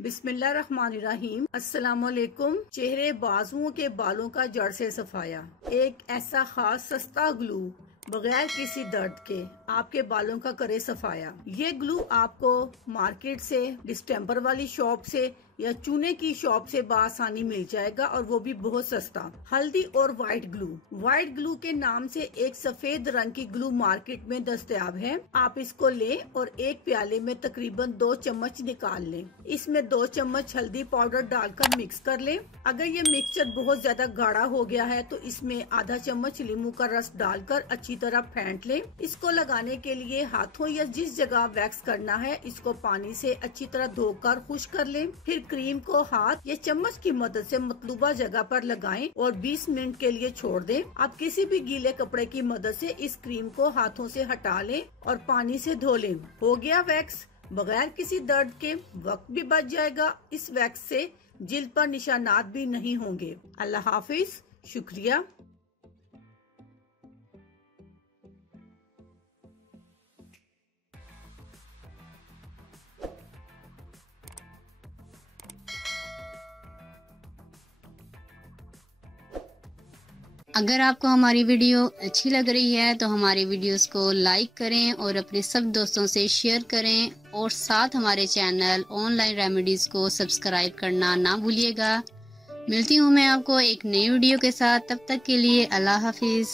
बिस्मिल्लाहिर्रहमानिर्रहीम। अस्सलामुअलैकुम। चेहरे बाजुओं के बालों का जड़ से सफाया, एक ऐसा खास सस्ता ग्लू बगैर किसी दर्द के आपके बालों का करे सफाया। ये ग्लू आपको मार्केट से, डिस्टेम्पर वाली शॉप से या चूने की शॉप से बआसानी मिल जाएगा और वो भी बहुत सस्ता। हल्दी और व्हाइट ग्लू। व्हाइट ग्लू के नाम से एक सफेद रंग की ग्लू मार्केट में दस्तयाब है। आप इसको लें और एक प्याले में तकरीबन 2 चम्मच निकाल लें। इसमें 2 चम्मच हल्दी पाउडर डालकर मिक्स कर लें। अगर ये मिक्सचर बहुत ज्यादा गाढ़ा हो गया है तो इसमें आधा चम्मच नींबू का रस डालकर अच्छी तरह फेंट लें। इसको लगाने के लिए हाथों या जिस जगह वैक्स करना है इसको पानी से अच्छी तरह धोकर खुश्क कर लें। फिर क्रीम को हाथ या चम्मच की मदद से मतलूबा जगह पर लगाएं और 20 मिनट के लिए छोड़ दें। आप किसी भी गीले कपड़े की मदद से इस क्रीम को हाथों से हटा लें और पानी से धो लें। हो गया वैक्स। बगैर किसी दर्द के, वक्त भी बच जाएगा। इस वैक्स से जिल्द पर निशानात भी नहीं होंगे। अल्लाह हाफिज। शुक्रिया। अगर आपको हमारी वीडियो अच्छी लग रही है तो हमारी वीडियोस को लाइक करें और अपने सब दोस्तों से शेयर करें और साथ हमारे चैनल ऑनलाइन रेमेडीज को सब्सक्राइब करना ना भूलिएगा। मिलती हूँ मैं आपको एक नई वीडियो के साथ। तब तक के लिए अल्लाह हाफिज।